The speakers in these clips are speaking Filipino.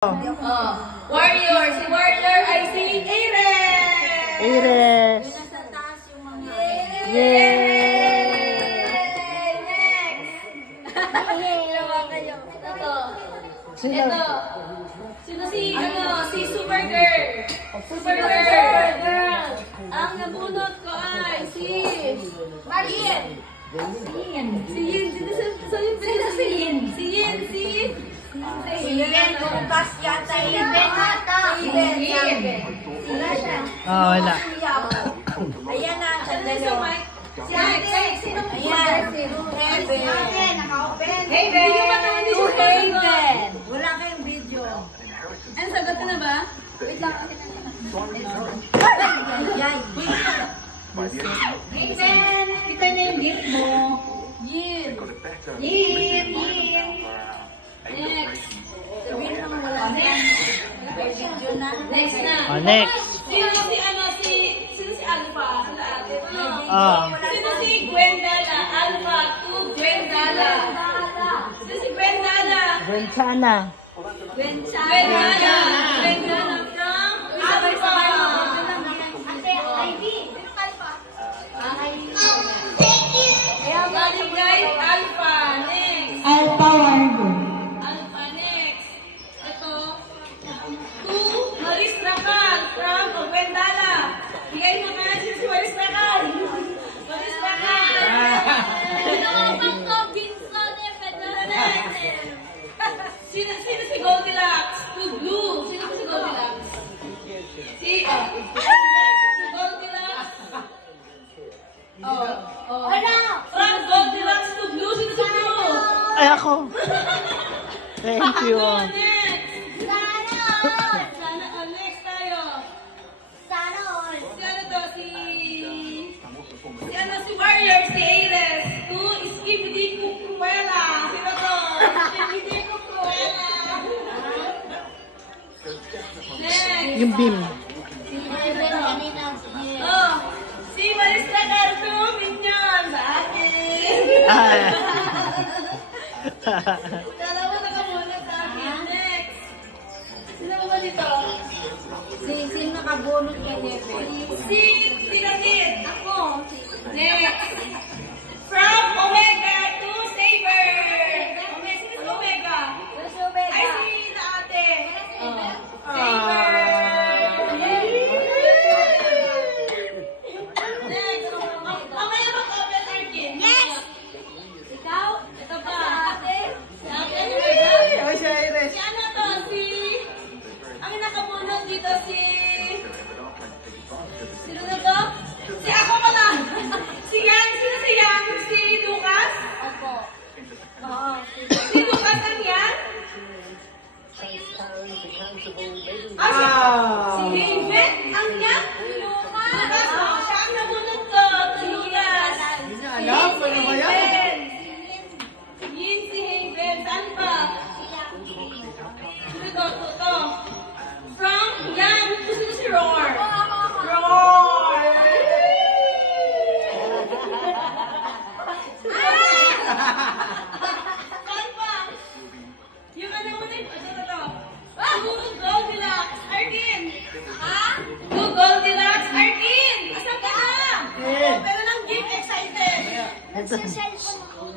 Warrior. Si Warrior ay si Aires! Aires! Nasa taas yung mga... Yay! Next! Dalawa kayo. Ito. Sino? Ito. Sino si Supergirl? Supergirl! Ang nabunot ko ay si... Yin! Si Yin. Bukas yata event ata. Wala. Ayan na. Si Ate. Sino po? Ayan. Haven. Naka-open. Haven. Wala kayong video. Ano, sagot ka na ba? Wait lang. Haven. Kita na yung gift mo. Yin. Next. Sabihin mo wala na. Video na. Next na. Next. Sino si Alpha? Sino ate? Sino si Gwendala? Alpha to Gwendala. Sino si Gwendala? Gwensana. Gwendala from Alpha. Ate, Ivy. Sino Alpha? Thank you. Galing guys, Alpha. Next. Alpha Wargo. Alpha next. Ito. To Maris Racal from Gwendala. Bigay mo nga si Maris Racal. Maris Racal. Sino si Goldilocks? To Blue. Sino si Goldilocks? Si Goldilocks. From Goldilocks to Blue. Sino si Blue? Ay, ako. Thank you. Next. Sana all. Next tayo. Si Warrior, si Aires. To Skibidi Kukuela. Sino to? Skibidi Kukuela. Next. Yung beam. Si Marista Carto, Minion. Sa akin. Dalawa nakamuna sa akin. Next. Sino ba dito? Sino nakabunot kay Nefe? Si Piramid. Ako. Next. From Omega to Saber. Sino si Omega? Ay, si na ate. Saber. Next. Mamaya mag-open Arkin. Next. Ikaw? Ito pa. Si ate. Ay, si Aires. Si ano to? Ang nakabunot dito sino na to? Si ako pala! Si Yang! Sino si Yang? Si Lucas? Opo. Si Lucas ang Yang? Si Haven ang Yang? Lucas! Siya ang nabunot to! Si Lucas! Alam, ano ba yan? Yin si Haven. Saan pa? Sino to? From Yang. Sino si Roar? Roar! Saan pa? Yung ano mo na ito. Goldilocks Arkin! Ha? Goldilocks Arkin! Asan ka na? Pero ng gift excited. To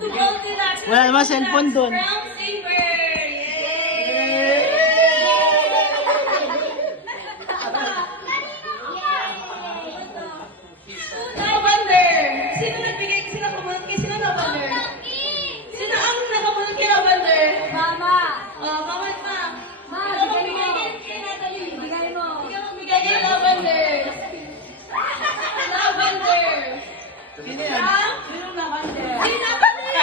Goldilocks. Wala naman cellphone dun. From Saber. Lavender. Sino nagbigay? Sino kumunod kay? Sino Lavender? Sino ang nakamunod kay Lavender? Mama. Mama. Ma, bigay mo. Ikaw magbigay kay Lavender. Lavender. Sino yan? Sino Lavender? Si Lavender!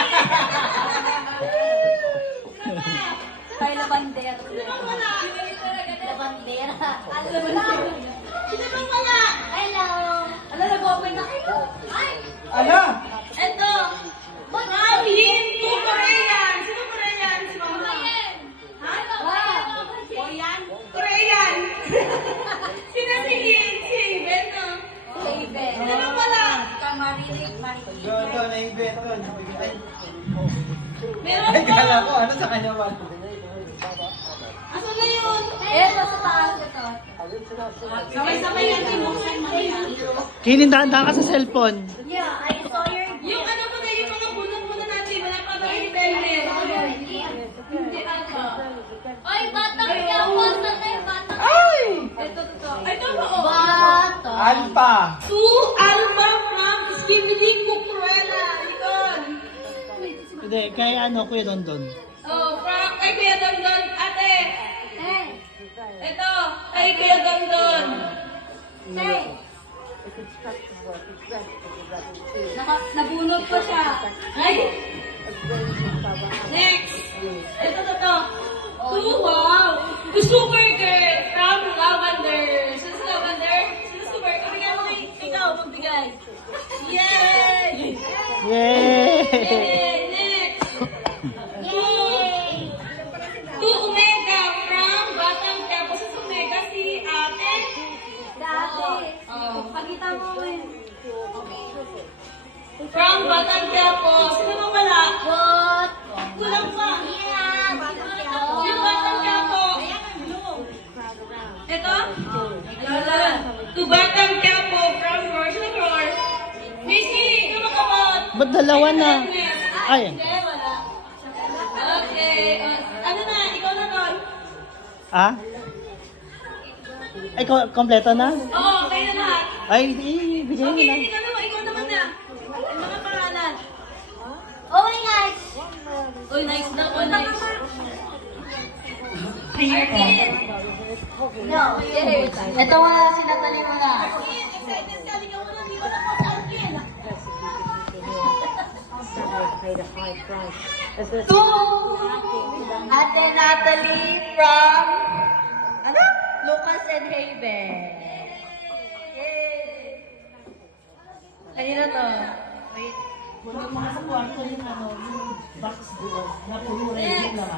Sino ba? Kay Labander. Sino bang wala? Labander. Sino bang wala? Hello. Ala, nag-open na kayo. Ay! Ano? Eto. From Yin to Korean. Sino Korean? Si Mama. Ha? Korean. Korean. Sino si Yin? Si Haven, no? Haven. Sino bang wala? Kamarinig. Goto na yung beto. Meron Ay, pa. kala ko, ano sa kanya ba? Asan na yun? Sabay-sabay yan, buksan mo yan. Kilin, dahan-dahan ka sa cellphone. Yeah, I saw your... Yung ano mo na, yung mga bunot-bunot natin, wala pa ba yung velvet? Hindi ata. Ay, batang yan. Batang na yung batang. Ay! Ito. Ay, ito ba? Batang. Alpha. 2 Alpha from Skibidi Cucruela. Likod. Hindi, kay ano, Kuya Dondon. Oh, from kay Kuya Dondon. Ate. Hey. Ito, kay Kuya Dondon. Hey. Nabunot pa siya. Ay! Next! Ito. 2, wow! Super girl from Lavender. Sino si Lavender? Sino super? Bigyan mo ikaw, magbigay. Yay! Yay! Yay! Next! 2 Omega from Batang Quiapo. Sa Omega si ate. Dati. Oh. Pakita mo yun. From Batang Quiapo. Sino mo wala? What? Kulang pa. Yeah, Yung Batang Quiapo. Ito? To Batang Quiapo from Roar. Roar. Missy, ikaw makabot. Ba't dalawa na? Ay. Hindi, wala. Okay. Ano na? Ikaw na doon. Ah? Ay, kompleto na? Oo, kayo na lahat. Ay, bigyan mo Okay, na. ikaw naman na. Ang mga pangalan. Oh my gosh. Uy, nice na po, nice. No, ito wala sinatanim mo na. Excited ka, ligaw mo na. Di ba na po sa akin? To Ate Natalie from Lucas and Haven. Yay! Kanina to. Wait.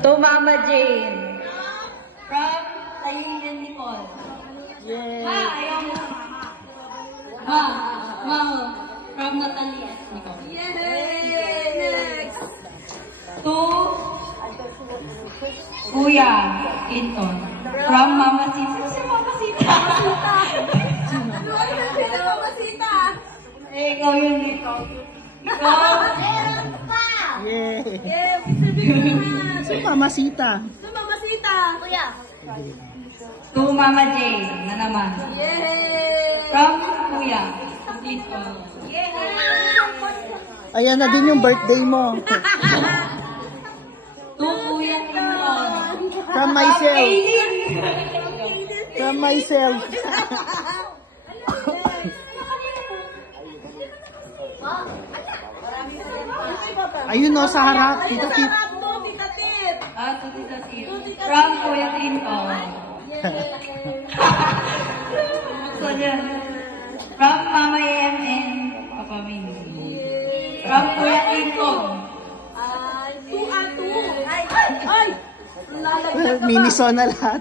To Mama Jane. From Tayin Nicole. Yay! Ma, ayaw mo. Ma, from Natalie at Nicole. Yay! Next. To Kuya Clinton. From Mama Sita. Sino si Mama Sita? Sino Mama Sita? Eh, ikaw yun dito. Ikaw. Meron pa! Yay! Eh, sabihin mo na. Si Mama Sita. Sino Mama Sita? Kuya. To Mama Jane na naman. Yay! From Kuya Clinton. Yay! Ayan na din yung birthday mo. To Kuya Clinton. From myself. From myself. Ayun o, sa harap. Tita Tit. Tita Tit. To Tita Tit. From Kuya Clinton. So, yan. From Mama Em and Papa Mimi. From Kuya Clinton. Ay! Miniso na lahat.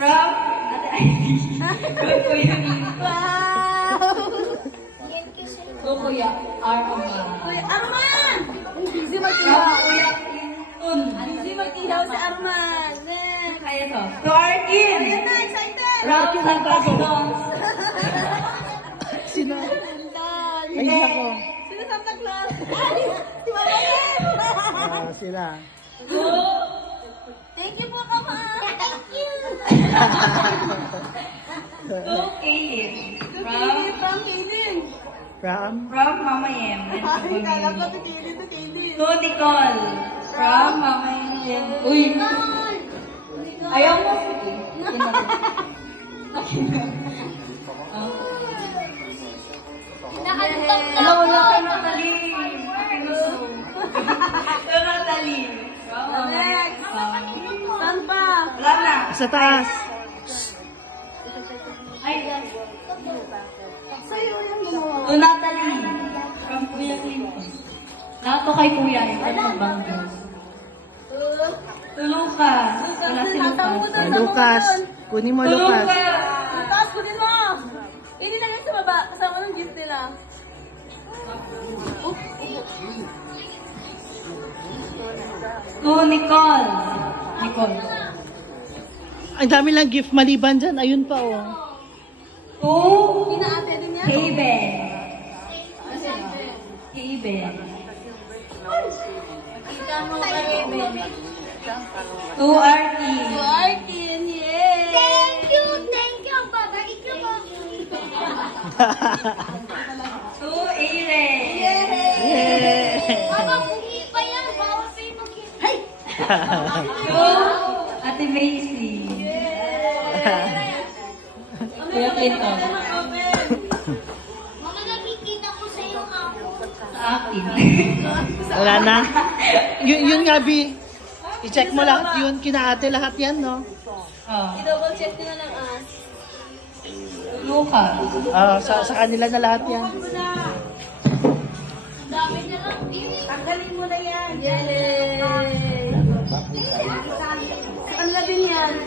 From Ate Ivy. From Kuya Clinton. To Kuya Arman. Kuya Arman! Busy mag-ihaw. From Kuya Clinton. Busy mag-ihaw si Arman. Kaya to. To Arkin. Ayan na, excited. From Santa Claus. Sino? Ay, ako. Sino Santa Claus? Ay, si Mama Em. Sila. Thank you po, Kama. Thank you! To Kaylin. From Kaylin. From? From Mama Em. Ay, kala ko to Kaylin. To Nicole. From Mama Em. Uy. Ayaw mo. Alam mo lang kay Natalie. To Natalie. Next. Saan pa? Wala na. Sa taas. Ay, to Natalie. From Kuya Clinton. Lahat to kay Kuya. Ano bang to Lucas. Wala si Lucas. Kay Lucas. Kunin mo, To Lucas. Lucas, kunin mo. Hindi na yan sa baba. Kasama ng gift nila. To Nicole. Nicole. Ang dami lang gift maliban dyan. Ayun pa, oh. To Pinaate din yan. Haven. Haven. Kita mo ba, Eben? To Arkin. Arkin, yay! Thank you, Baba. Ikaw po. To Aaron. Yay! Baba, buhi pa yan. Bawal sa'yo mag-hit. Hey! To Ate Macy. Kuya Clinton. Mama, nakikita ko sa'yo ako. Sa akin. Wala na. Yun nga, Bi. I-check mo lahat yun. Kinaate lahat yan, no? Oh. I-double check nyo na lang Luca. Sa kanila na lahat yan. Dami na lang. Tanggalin mo na yan. Yay! Sa kanila din yan.